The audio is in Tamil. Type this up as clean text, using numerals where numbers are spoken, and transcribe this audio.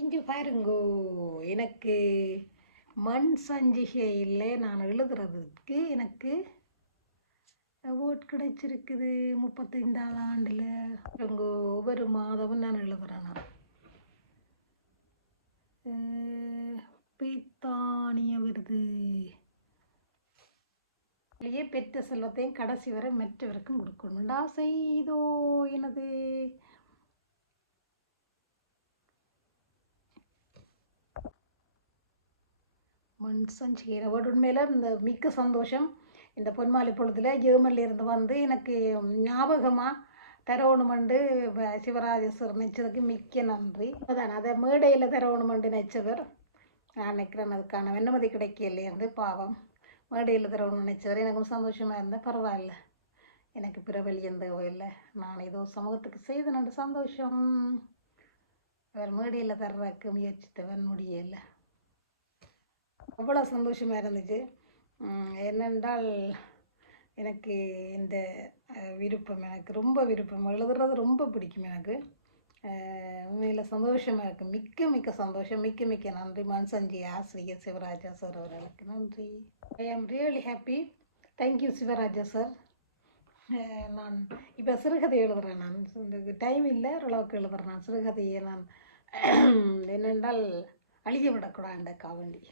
இங்கே பாருங்கோ, எனக்கு மண் சஞ்சிகையில் நான் எழுதுறதுக்கு எனக்கு அவார்ட் கிடைச்சிருக்குது 35வது ஆண்டில். பாருங்கோ, ஒவ்வொரு மாதமும் நான் எழுதுறேன். பிரித்தானிய விருது பெற்ற செல்வத்தையும் கடைசி வரை மற்றவருக்கும் கொடுக்கணும்டா செய்தோ எனது மண் சஞ்சிகை அவார்டு. உண்மையில் இந்த மிக்க சந்தோஷம். இந்த பொன்மாலை பொழுதில் ஜெர்மனிலிருந்து வந்து எனக்கு ஞாபகமாக தரவணுமெண்டு சிவராஜ சார் நினச்சதுக்கு மிக்க நன்றி. அதான் அதை மேடையில் தரவணுமெண்டு நினச்சவர். நான் நினைக்கிறேன் அதுக்கான வெண்ணுமதி கிடைக்கலையேருந்து பாவம். மேடையில் தரவணும்னு நினச்சவர் எனக்கும் சந்தோஷமாக இருந்தேன். பரவாயில்ல, எனக்கு பிறவழி எந்த இல்லை, நான் ஏதோ சமூகத்துக்கு செய்த நல்ல சந்தோஷம். அவர் மேடையில் தர்றதுக்கு முயற்சித்தவன் முடியலை. அவ்வளோ சந்தோஷமாக இருந்துச்சு. என்னென்றால் எனக்கு இந்த விருப்பம், எனக்கு ரொம்ப விருப்பம், எழுதுறது ரொம்ப பிடிக்கும். எனக்கு உண்மையில் சந்தோஷமாக இருக்குது. மிக்க மிக்க சந்தோஷம். மிக்க மிக்க நன்றி மண் சஞ்சிகை ஆசிரியர் சிவராஜா சார் அவர்களுக்கு நன்றி. I am really happy. Thank you Sivaraja sir. நான் இப்போ சிறுகதை எழுதுகிறேன். நான் டைம் இல்லை, ஓரளவுக்கு எழுதுகிறேன். நான் சிறுகதையை நான் என்னென்றால் அழிய விடக்கூடாதுக்காக வேண்டி